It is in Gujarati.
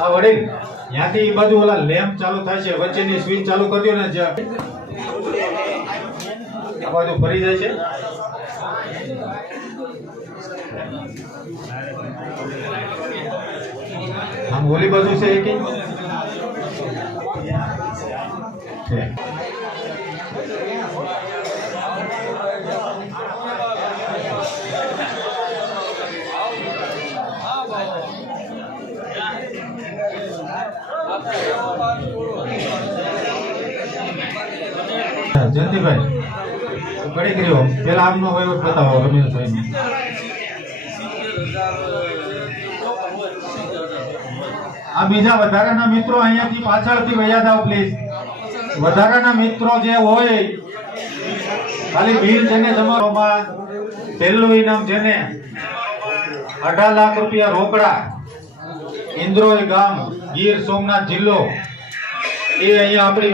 આ વડીલ, ત્યાંથી બાજુ ઓલા લેમ્પ ચાલુ થાય છે, વચ્ચેની સ્વિચ ચાલુ કરી ને જ્યાં આ બાજુ ફરી જાય છે. આમ ઓલી બાજુ છે એક? છે જયંતિભાઈ ઘડીક રહ્યો પેલા આમનો વહીવટ બતાવો રમેશભાઈ આ બીજા વધારાના મિત્રો અહીંયાથી પાછળથી વૈયા જાઓ પ્લીઝ વધારાના મિત્રો જે હોય, ખાલી બિલ જેને જમાવામાં પહેલું ઇનામ જેને અઢાર લાખ રૂપિયા રોકડા ઇન્દ્રોઈ ગામ ગીર સોમનાથ જિલ્લો. એ અહીંયા આપણી